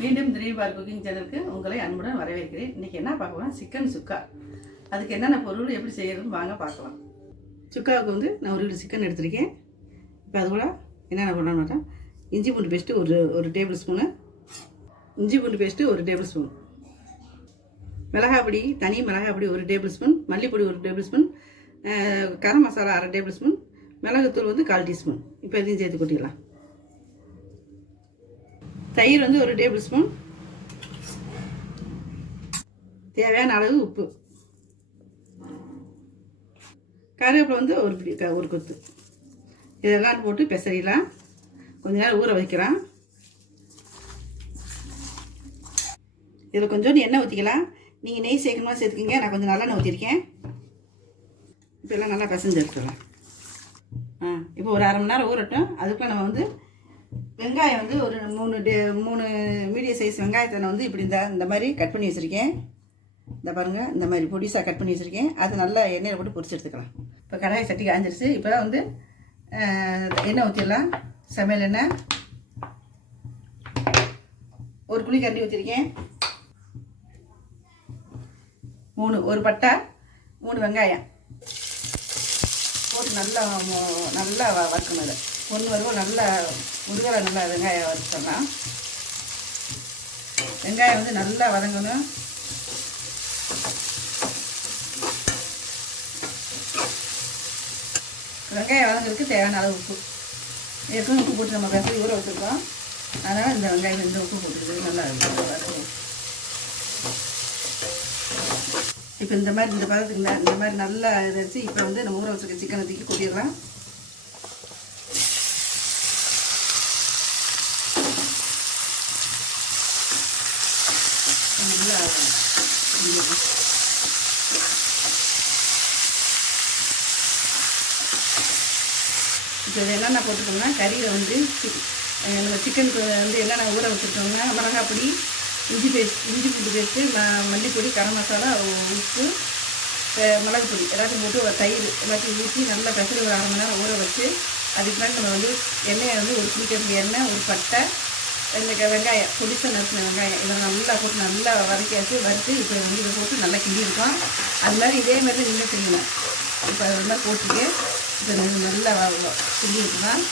மீண்டும் திடீர்பார் குக்கிங் சேனலுக்கு உங்களை அன்புடன் வரவேற்கிறேன். இன்றைக்கி என்ன பார்க்கலாம், சிக்கன் சுக்கா. அதுக்கு என்னென்ன பொருள் எப்படி செய்யறதுன்னு வாங்க பார்க்கலாம். சுக்காவுக்கு வந்து நான் 1 கிலோ சிக்கன் எடுத்திருக்கேன். இப்போ அது கூட என்னென்ன பண்ணலான்னு பார்த்தா, இஞ்சி பூண்டு பேஸ்ட்டு ஒரு டேபிள் ஸ்பூனு, இஞ்சி பூண்டு பேஸ்ட்டு 1 டேபிள் ஸ்பூன், மிளகாய் பொடி தனி மிளகாய் பொடி 1 table spoon, மல்லிப்பொடி 1 table spoon, garam masala 1/2 table spoon, மிளகுத்தூள் வந்து 1/4 டீஸ்பூன். இப்போ இதையும் சேர்த்து கொட்டிடலாம். தயிர் வந்து 1 டேபிள் ஸ்பூன், தேவையான அளவு உப்பு, கருவேப்பிலை வந்து ஒரு கொத்து. இதெல்லாம் போட்டு பெசரிலாம் கொஞ்ச நேரம் ஊற வைக்கலாம். இதில் கொஞ்சோண்டு எண்ணெய் ஊற்றிக்கலாம். நீங்கள் நெய் சேர்க்கணுமா சேர்த்துக்கிங்க. நான் கொஞ்சம் நல்லெண்ணெய் ஊற்றிருக்கேன். இப்போ எல்லாம் நல்லா பிசைஞ்சு எடுத்துக்கலாம். இப்போ ஒரு 1/2 மணி நேரம் ஊறட்டும். அதுக்குள்ளே நம்ம வந்து வெங்காயம் வந்து ஒரு 3 மீடியம் சைஸ் வெங்காயத்தை நான் வந்து இப்படி இந்த மாதிரி கட் பண்ணி வச்சுருக்கேன். இந்த பாருங்கள், இந்த மாதிரி பொடிசாக கட் பண்ணி வச்சுருக்கேன். அது நல்லா எண்ணெயில் போட்டு பொரிச்சு எடுத்துக்கலாம். இப்போ கடாய் சட்டி காய்ஞ்சிருச்சு. இப்போ தான் வந்து எண்ணெய் ஊற்றிடலாம். சமையல் எண்ணெய் 1 குழிக்கரண்டி ஊற்றிருக்கேன். 1 பட்டை, 3 வெங்காயம் போட்டு நல்லா வறுக்கணும். அதை பொண்ணு வருவோம். நல்லா முருகலை நல்லா வெங்காயம் வறுத்தோம்னா, வெங்காயம் வந்து நல்லா வதங்கணும். வெங்காயம் வதங்கிறதுக்கு தேவையான அளவு உப்பு. ஏற்கனவே உப்பு போட்டு நம்ம பெசரி ஊற வச்சுருக்கோம். அதனால் இந்த வெங்காயம் இந்த உப்பு போட்டுருக்கு நல்லா வதங்கும். இப்போ இந்த பதத்துக்கு இந்த மாதிரி நல்லா இதை வச்சு இப்போ வந்து நம்ம ஊற வச்சுருக்க சிக்கனை தூக்கி கொட்டிடலாம். நல்லா இப்போ இது என்னென்ன போட்டுக்கோங்கன்னா, கறியில் வந்து நம்ம சிக்கனுக்கு வந்து என்னென்ன ஊற வச்சுருக்கோம்னா, மிளகாய் பொடி, இஞ்சி பூண்டு பேஸ்ட்டு, மல்லிப்பொடி, கரம் மசாலா, உப்பு, மிளகு பொடி எல்லாத்தையும் போட்டு ஒரு தயிர் எல்லாத்தையும் ஊற்றி நல்லா பெசரி ஒரு 1/2 மணி நேரம் ஊற வச்சு, அதுக்கு மேலே நம்ம வந்து எண்ணெயை வந்து 1 குழிக்கரண்டி எண்ணெய், 1 பட்டை, 2 வெங்காயம் பொடிசாக நறுக்கின வெங்காயம் இதை நல்லா போட்டு நல்லா வதக்கியாச்சு. வறுத்து இப்போ வந்து இதை போட்டு நல்லா கிண்டி இருக்கோம். அது மாதிரி இதே மாதிரி நீங்கள் செய்யணும். இப்போ அது மாதிரி போட்டுட்டு இப்போ நல்லா கிண்டி இருக்கலாம்.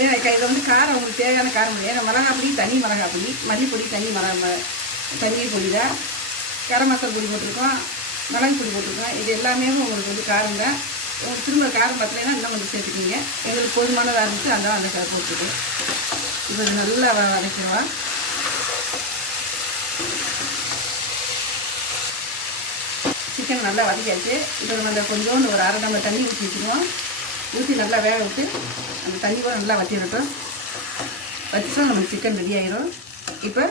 இதில் வந்து காரம் உங்களுக்கு தேவையான காரம் பொடி. ஏன்னா மிளகாய் பொடி தனி மிளகாய் பொடி, மல்லிப்பொடி தனி பொடி தான், கரம் மசாலா பொடி போட்டிருக்கோம், மிளகு பொடி போட்டிருக்கோம். இது எல்லாமே உங்களுக்கு வந்து காரம் தான். உங்களுக்கு திரும்ப காரம் பத்தலைன்னா இன்னும் கொஞ்சம் சேர்த்துக்கிங்க. எங்களுக்கு போதுமானதாக இருந்துச்சு, அந்த காரம் போட்டுருக்கேன். இப்போ இது நல்லா வதக்கிடுவா. சிக்கன் நல்லா வதக்கியாச்சு. இப்போ நம்ம அந்த கொஞ்சோண்டு ஒரு 1/2 டம்ளர் தண்ணி ஊற்றி வச்சுருவோம். ஊற்றி நல்லா வேக விட்டு அந்த தண்ணி கூட நல்லா வற்றிடட்டும். வச்சுட்டா நமக்கு சிக்கன் ரெடி ஆகிடும். இப்போ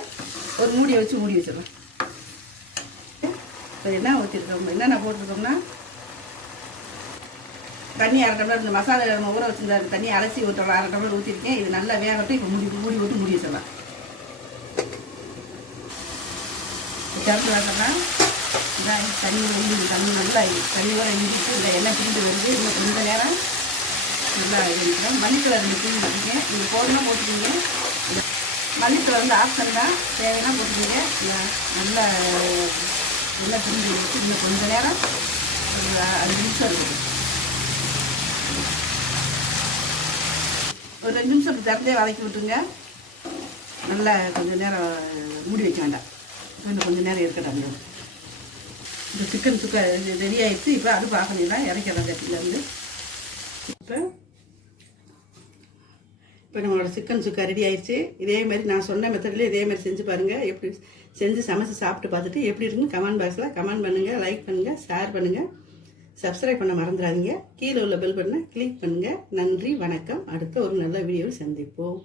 ஒரு மூடியை வச்சு மூடி வச்சிடலாம். இப்போ என்ன ஊற்றிருக்கோம், என்னென்ன போட்டிருக்கோம்னா, தண்ணி 1/2 டம்ளர், இந்த மசாலா நம்ம ஊற வச்சுருந்த தண்ணி அலசி ஊற்றலாம். 1/2 டம்ளர் ஊற்றிருக்கேன். இது நல்லா வேகட்டும். இப்போ மூடி விட்டு மூடி வச்சிடலாம். சேர்த்து வேட்டோம்னா இதான் தண்ணி நல்லா தண்ணியோட இஞ்சிட்டு இந்த எண்ணெய் பிரிந்து வருது. இந்த நேரம் நல்லா இது மல்லித்தலை 2 தூள் வச்சுருக்கேன். நீங்கள் போடணும் போட்டுக்கிங்க. மல்லித்தலை வந்து ஆப்ஷன் தான், தேவைன்னா போட்டுக்கிங்க. நல்லா எண்ணெய் பிரிஞ்சு வச்சு இன்னும் கொஞ்சம் நேரம் ஒரு 5 நிமிஷம் இருக்குது. ஒரு 2 நிமிஷம் திறந்தே வதக்கி விட்டுருங்க. நல்லா கொஞ்சம் நேரம் மூடி வைக்க வேண்டாம். இன்னும் கொஞ்சம் நேரம் இருக்கட்டும். அப்படியே இந்த சிக்கன் சுக்கா ரெடி ஆகிடுச்சு. இப்போ அடுப்பு ஆஃப் பண்ணிடலாம். இறக்கிடலாம் கட்டிலேருந்து. இப்போ நம்மளோட சிக்கன் சுக்கா ரெடி ஆகிடுச்சு. இதே மாதிரி நான் சொன்ன மெத்தட்லேயே இதே மாதிரி செஞ்சு பாருங்கள். எப்படி செஞ்சு சமைச்சு சாப்பிட்டு பார்த்துட்டு எப்படி இருக்குன்னு கமெண்ட் பாக்ஸில் கமெண்ட் பண்ணுங்கள், லைக் பண்ணுங்கள், ஷேர் பண்ணுங்கள், சப்ஸ்கிரைப் பண்ண மறந்துடாதீங்க. கீழே உள்ள பெல் பட்டனை கிளிக் பண்ணுங்கள். நன்றி, வணக்கம். அடுத்த ஒரு நல்ல வீடியோவில் சந்திப்போம்.